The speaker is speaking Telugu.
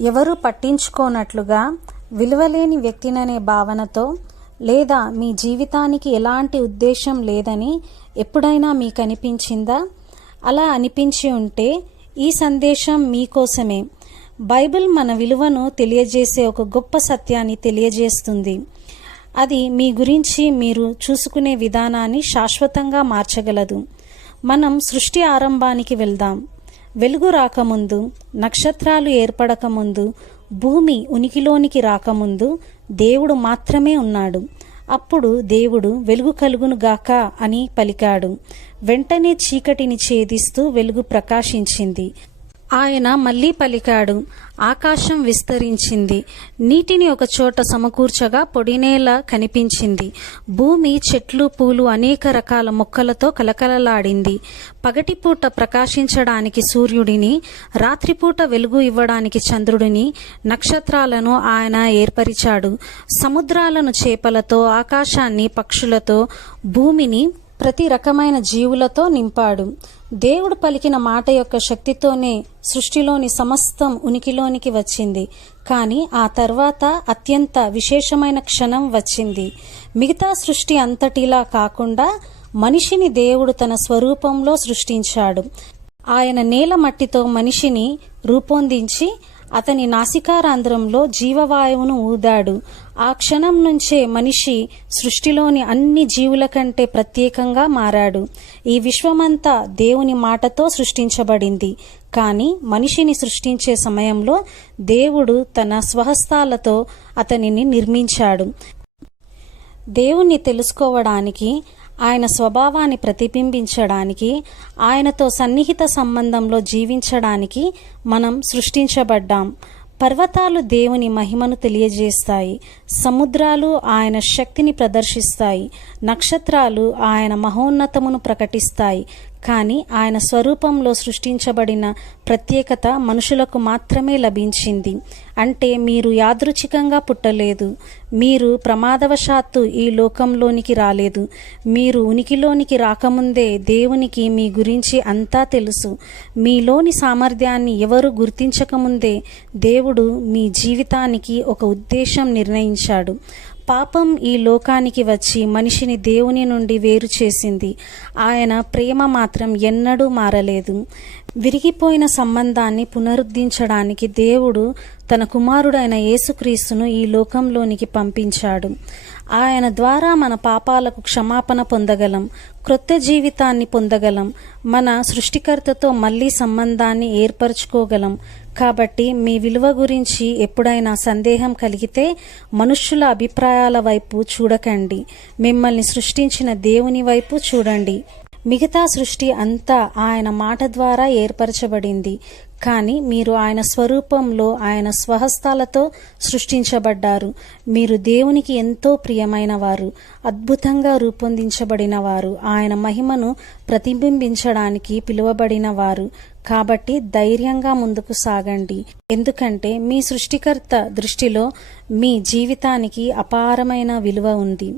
ఎవరూ పట్టించుకోనట్లుగా విలువలేని వ్యక్తిననే భావనతో లేదా మీ జీవితానికి ఎలాంటి ఉద్దేశం లేదని ఎప్పుడైనా మీకు అనిపించిందా? అలా అనిపించి ఉంటే ఈ సందేశం మీకోసమే. బైబిల్ మన విలువను తెలియజేసే ఒక గొప్ప సత్యాన్ని తెలియజేస్తుంది. అది మీ గురించి మీరు చూసుకునే విధానాన్ని శాశ్వతంగా మార్చగలదు. మనం సృష్టి ఆరంభానికి వెళ్దాం. వెలుగు రాకముందు, నక్షత్రాలు ఏర్పడకముందు, భూమి ఉనికిలోనికి రాకముందు దేవుడు మాత్రమే ఉన్నాడు. అప్పుడు దేవుడు వెలుగు కలుగును గాక అని పలికాడు. వెంటనే చీకటిని ఛేదిస్తూ వెలుగు ప్రకాశించింది. ఆయన మళ్ళీ పలికాడు. ఆకాశం విస్తరించింది. నీటిని ఒక చోట సమకూర్చగా పొడినేల కనిపించింది. భూమి చెట్లు, పూలు, అనేక రకాల మొక్కలతో కలకలలాడింది. పగటిపూట ప్రకాశించడానికి సూర్యుడిని, రాత్రిపూట వెలుగు ఇవ్వడానికి చంద్రుడిని, నక్షత్రాలను ఆయన ఏర్పరిచాడు. సముద్రాలను చేపలతో, ఆకాశాన్ని పక్షులతో, భూమిని ప్రతి రకమైన జీవులతో నింపాడు. దేవుడు పలికిన మాట యొక్క శక్తితోనే సృష్టిలోని సమస్తం ఉనికిలోనికి వచ్చింది. కానీ ఆ తర్వాత అత్యంత విశేషమైన క్షణం వచ్చింది. మిగతా సృష్టి అంతటిలా కాకుండా మనిషిని దేవుడు తన స్వరూపంలో సృష్టించాడు. ఆయన నేల మట్టితో మనిషిని రూపొందించి అతని నాసికారంధ్రంలో జీవవాయువును ఊదాడు. ఆ క్షణం నుంచే మనిషి సృష్టిలోని అన్ని జీవుల కంటే ప్రత్యేకంగా మారాడు. ఈ విశ్వమంతా దేవుని మాటతో సృష్టించబడింది. కానీ మనిషిని సృష్టించే సమయంలో దేవుడు తన స్వహస్తాలతో అతనిని నిర్మించాడు. దేవుణ్ణి తెలుసుకోవడానికి, ఆయన స్వభావాన్ని ప్రతిబింబించడానికి, ఆయనతో సన్నిహిత సంబంధంలో జీవించడానికి మనం సృష్టించబడ్డాం. పర్వతాలు దేవుని మహిమను తెలియజేస్తాయి. సముద్రాలు ఆయన శక్తిని ప్రదర్శిస్తాయి. నక్షత్రాలు ఆయన మహోన్నతమును ప్రకటిస్తాయి. కానీ ఆయన స్వరూపంలో సృష్టించబడిన ప్రత్యేకత మనుషులకు మాత్రమే లభించింది. అంటే మీరు యాదృచ్ఛికంగా పుట్టలేదు. మీరు ప్రమాదవశాత్తు ఈ లోకంలోనికి రాలేదు. మీరు ఉనికిలోనికి రాకముందే దేవునికి మీ గురించి అంతా తెలుసు. మీలోని సామర్థ్యాన్ని ఎవరు గుర్తించకముందే దేవుడు మీ జీవితానికి ఒక ఉద్దేశం నిర్ణయించాడు. పాపం ఈ లోకానికి వచ్చి మనిషిని దేవుని నుండి వేరు చేసింది. ఆయన ప్రేమ మాత్రం ఎన్నడూ మారలేదు. విరిగిపోయిన సంబంధాన్ని పునరుద్ధరించడానికి దేవుడు తన కుమారుడైన యేసుక్రీస్తును ఈ లోకంలోనికి పంపించాడు. ఆయన ద్వారా మన పాపాలకు క్షమాపణ పొందగలం, క్రొత్త జీవితాన్ని పొందగలం, మన సృష్టికర్తతో మళ్ళీ సంబంధాన్ని ఏర్పరచుకోగలం. కాబట్టి మీ విలువ గురించి ఎప్పుడైనా సందేహం కలిగితే మనుష్యుల అభిప్రాయాల వైపు చూడకండి. మిమ్మల్ని సృష్టించిన దేవుని వైపు చూడండి. మిగతా సృష్టి అంతా ఆయన మాట ద్వారా ఏర్పరచబడింది. కానీ మీరు ఆయన స్వరూపంలో, ఆయన స్వహస్తాలతో సృష్టించబడ్డారు. మీరు దేవునికి ఎంతో ప్రియమైన వారు, అద్భుతంగా రూపొందించబడిన వారు, ఆయన మహిమను ప్రతిబింబించడానికి పిలువబడిన వారు. కాబట్టి ధైర్యంగా ముందుకు సాగండి. ఎందుకంటే మీ సృష్టికర్త దృష్టిలో మీ జీవితానికి అపారమైన విలువ ఉంది.